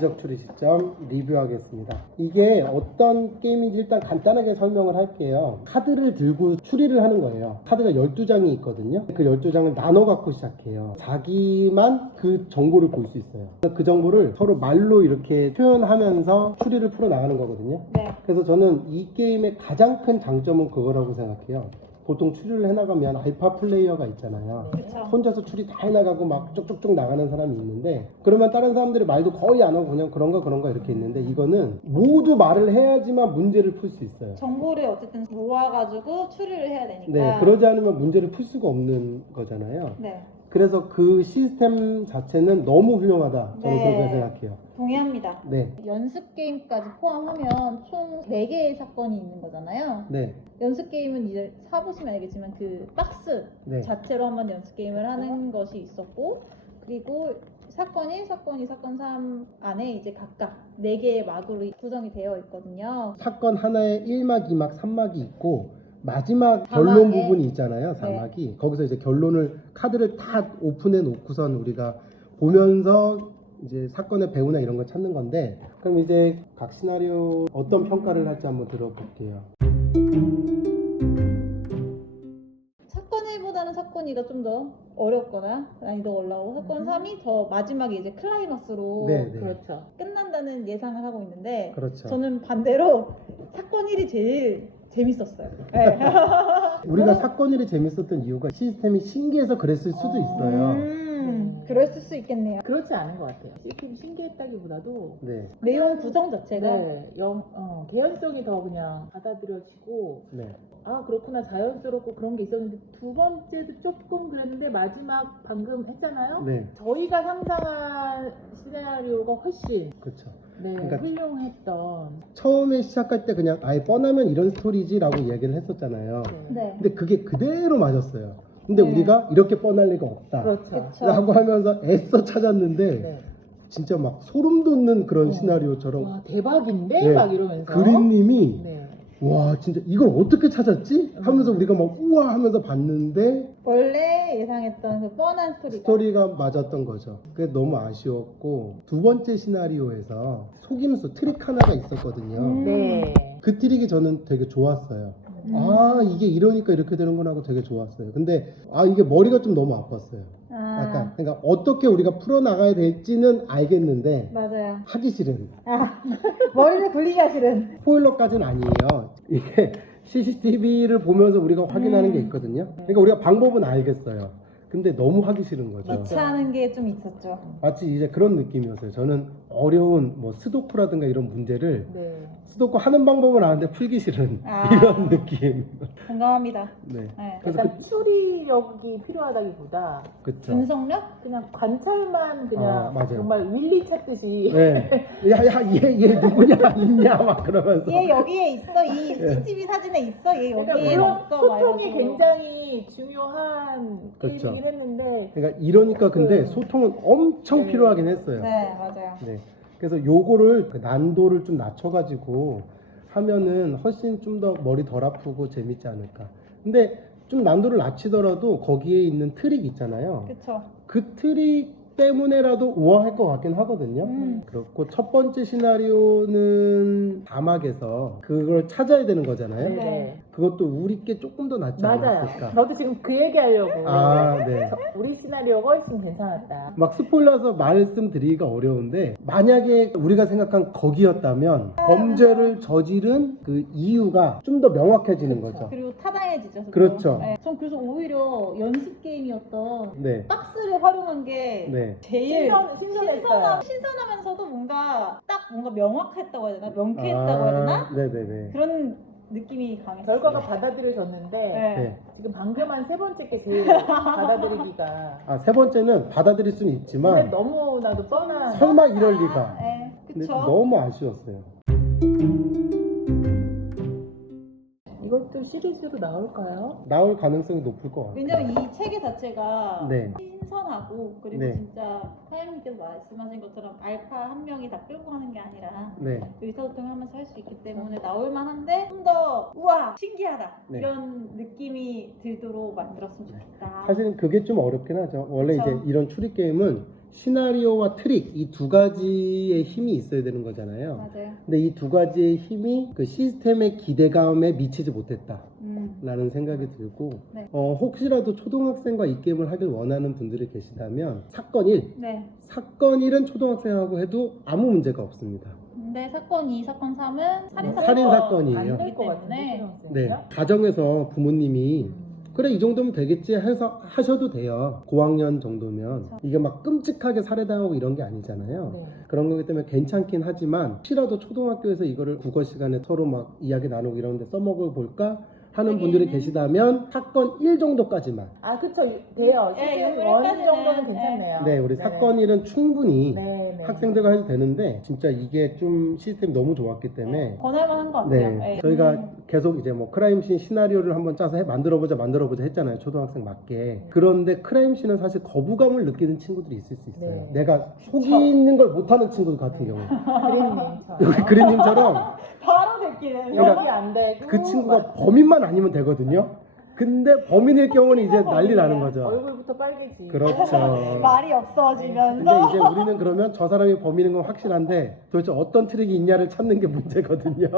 자의적 추리 시점 리뷰하겠습니다. 이게 어떤 게임인지 일단 간단하게 설명을 할게요. 카드를 들고 추리를 하는 거예요. 카드가 12장이 있거든요. 그 12장을 나눠 갖고 시작해요. 자기만 그 정보를 볼 수 있어요. 그 정보를 서로 말로 이렇게 표현하면서 추리를 풀어 나가는 거거든요. 네. 그래서 저는 이 게임의 가장 큰 장점은 그거라고 생각해요. 보통 추리를 해나가면 알파 플레이어가 있잖아요. 그쵸. 혼자서 추리 다 해나가고 막 쭉쭉쭉 나가는 사람이 있는데, 그러면 다른 사람들이 말도 거의 안 하고 그냥 그런가 이렇게 있는데, 이거는 모두 말을 해야지만 문제를 풀 수 있어요. 정보를 어쨌든 모아가지고 추리를 해야 되니까. 네, 그러지 않으면 문제를 풀 수가 없는 거잖아요. 네. 그래서 그 시스템 자체는 너무 훌륭하다. 저는 네. 그렇게 생각해요. 동의합니다. 네, 연습 게임까지 포함하면 총 4개의 사건이 있는 거잖아요. 네, 연습 게임은 이제 사보시면 알겠지만 그 박스 네. 자체로 한번 연습 게임을 하는 것이 있었고, 그리고 사건 1, 사건 2, 사건 3 안에 이제 각각 4개의 막으로 구성이 되어 있거든요. 사건 하나에 1막, 2막, 3막이 있고, 마지막 사막에. 결론 부분이 있잖아요. 네. 사막이. 거기서 이제 결론을 카드를 다 오픈해 놓고선 우리가 보면서 이제 사건의 배우나 이런 걸 찾는 건데, 그럼 이제 각 시나리오 어떤 평가를 할지 한번 들어볼게요. 사건 1보다는 사건 2가 좀 더 어렵거나 난이도가 올라오고, 사건 3이 더 마지막에 이제 클라이막스로 네, 네. 그렇죠. 끝난다는 예상을 하고 있는데, 그렇죠. 저는 반대로 사건 1이 제일 재밌었어요. 네. 우리가 사건 일이 재밌었던 이유가 시스템이 신기해서 그랬을 수도 있어요. 그랬을 수 있겠네요. 그렇지 않은 것 같아요. 시스템이 신기했다기보다도 네, 내용 구성 자체가 네, 개연성이 더 그냥 받아들여지고, 네, 아 그렇구나, 자연스럽고 그런 게 있었는데, 두 번째도 조금 그랬는데 마지막 방금 했잖아요. 네, 저희가 상상한 시나리오가 훨씬 그렇죠. 네, 그러니까 훌륭했던. 처음에 시작할 때 그냥 아예 뻔하면 이런 스토리지라고 이야기를 했었잖아요. 네. 근데 그게 그대로 맞았어요. 근데 네. 우리가 이렇게 뻔할 리가 없다 그렇죠. 그쵸. 라고 하면서 애써 찾았는데, 네. 진짜 막 소름 돋는 그런 시나리오처럼 와 대박인데 네, 막 이러면서 그림님이 네. 와 진짜 이걸 어떻게 찾았지? 하면서 우리가 막 우와 하면서 봤는데 원래 예상했던 그 뻔한 스토리가 맞았던 거죠. 그게 너무 아쉬웠고, 두 번째 시나리오에서 속임수 트릭 하나가 있었거든요. 네. 그 트릭이 저는 되게 좋았어요. 아 이게 이러니까 이렇게 되는구나 하고 되게 좋았어요. 근데 이게 머리가 좀 너무 아팠어요. 약간 그러니까 어떻게 우리가 풀어나가야 될지는 알겠는데 맞아요. 하기 싫은, 머리를 굴리기가 싫은. 스포일러까지는 아니에요. 이게 CCTV를 보면서 우리가 확인하는 게 있거든요. 그러니까 우리가 방법은 알겠어요. 근데 너무 하기 싫은 거죠. 귀찮은 게 좀 있었죠. 마치 이제 그런 느낌이었어요. 저는 어려운 뭐 스도쿠라든가 이런 문제를 네. 스도쿠 하는 방법은 아는데 풀기 싫은 아. 이런 느낌. 공감합니다. 네. 네. 그래서 약간 추리력이 필요하다기보다 그쵸. 분석력? 그냥 관찰만 그냥 맞아요. 정말 윌리 찾듯이 네. 얘 누구냐 있냐 막 그러면서. 얘 여기에 있어. 이 CCTV 사진에 있어. 얘 그러니까 여기에 물론 없어. 막 소통이 이러고. 굉장히 중요한 그렇죠. 게임이긴 했는데 그러니까 이러니까 근데 소통은 엄청 네. 필요하긴 했어요. 네, 맞아요. 네. 그래서 요거를 그 난도를 좀 낮춰가지고 하면은 훨씬 좀 더 머리 덜 아프고 재밌지 않을까. 근데 좀 난도를 낮추더라도 거기에 있는 트릭 있잖아요. 그쵸. 그 트릭 때문에라도 우아할 것 같긴 하거든요. 그렇고 첫 번째 시나리오는 사막에서 그걸 찾아야 되는 거잖아요. 네. 그것도 우리께 조금 더 낫지 맞아요. 않았을까. 저도 지금 그 얘기 하려고. 네. 우리 시나리오가 훨씬 괜찮았다. 막 스포일러서 말씀드리기가 어려운데, 만약에 우리가 생각한 거기였다면 범죄를 저지른 그 이유가 좀 더 명확해지는 거죠. 그리고 타당해지죠. 그거. 그렇죠. 네. 전 그래서 오히려 연습 게임이었던 네. 박스를 활용한 게 네. 제일 신선했어요. 신선하면서도 뭔가 명확했다고 해야 되나? 명쾌했다고 해야 되나? 네네네. 그런 느낌이 강했어요. 결과가 받아들여졌는데 네. 지금 방금 한 세 번째 게 제일 받아들이기가. 세 번째는 받아들일 수는 근데 있지만 너무나도 뻔한. 설마 이럴 리가. 네, 근데 그쵸. 너무 아쉬웠어요. 이것도 시리즈로 나올까요? 나올 가능성이 높을 것 같아요. 왜냐면 이 체계 자체가 네. 신선하고, 그리고 네. 진짜 사장님께서 말씀하신 것처럼 알파 한 명이 다 끌고 가는 게 아니라 네. 의사소통을 하면서 할 수 있기 때문에 나올 만한데, 좀 더 우와 신기하다 네. 이런 느낌이 들도록 만들었으면 좋겠다. 사실은 그게 좀 어렵긴 하죠. 원래 그쵸. 이제 이런 추리 게임은 시나리오와 트릭 이 두 가지의 힘이 있어야 되는 거잖아요. 맞아요. 근데 이 두 가지의 힘이 그 시스템의 기대감에 미치지 못했다. 라는 생각이 들고 네. 혹시라도 초등학생과 이 게임을 하길 원하는 분들이 계시다면 사건 1 네. 사건 1은 초등학생하고 해도 아무 문제가 없습니다. 근데 사건 2, 사건 3은 살인 사건이에요. 안될 것 같은데 때문에. 초등학생이요? 네, 가정에서 부모님이 그래 이 정도면 되겠지 해서 하셔도 돼요. 고학년 정도면 그렇죠. 이게 막 끔찍하게 살해당하고 이런 게 아니잖아요. 네. 그런 거기 때문에 괜찮긴 하지만 혹시라도 초등학교에서 이거를 국어 시간에 서로 막 이야기 나누고 이러는데 써먹어 볼까 하는 분들이 계시다면 사건 1 정도까지만 아 그쵸 돼요. 네, 시즌 1 요거까지는, 정도는 네. 괜찮네요. 네 우리 네. 사건 1은 충분히 네, 네. 학생들과 해도 되는데 진짜 이게 좀 시스템이 너무 좋았기 때문에 권할만한 것 네, 같아요. 네. 저희가 계속 이제 뭐 크라임씬 시나리오를 한번 짜서 만들어보자 했잖아요. 초등학생 맞게. 그런데 크라임씬은 사실 거부감을 느끼는 친구들이 있을 수 있어요. 네. 내가 속이는 걸 못하는 친구들 같은 경우. 그린님처럼 여기 그린님처럼 바로 느끼는. 여기 안 되고 그 친구가 범인만 아니면 되거든요. 근데 범인일 경우는 이제 난리 나는 거죠. 얼굴부터 빨개지. 그렇죠. 말이 근데 없어지면서. 이제 우리는 그러면 저 사람이 범인인 건 확실한데 도대체 어떤 트릭이 있냐를 찾는 게 문제거든요.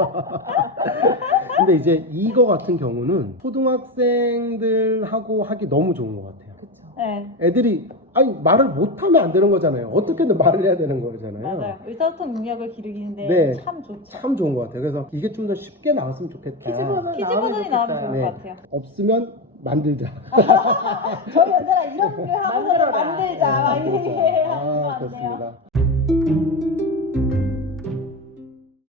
근데 이제 이거 같은 경우는 초등학생들하고 하기 너무 좋은 것 같아요. 그쵸. 네. 애들이 아니 말을 못하면 안 되는 거잖아요. 어떻게든 말을 해야 되는 거잖아요. 맞아요. 의사소통 능력을 기르기는데 네. 참 좋죠. 참 좋은 것 같아요. 그래서 이게 좀 더 쉽게 나왔으면 좋겠다. 키즈 버전 키즈 버전이 나오면 좋을 네. 것 같아요. 없으면 만들자. 저희 언제나 이런 거 하고 만들어라. 만들자. 막 이렇게 하는 거 아, 안 돼요. 그렇습니다.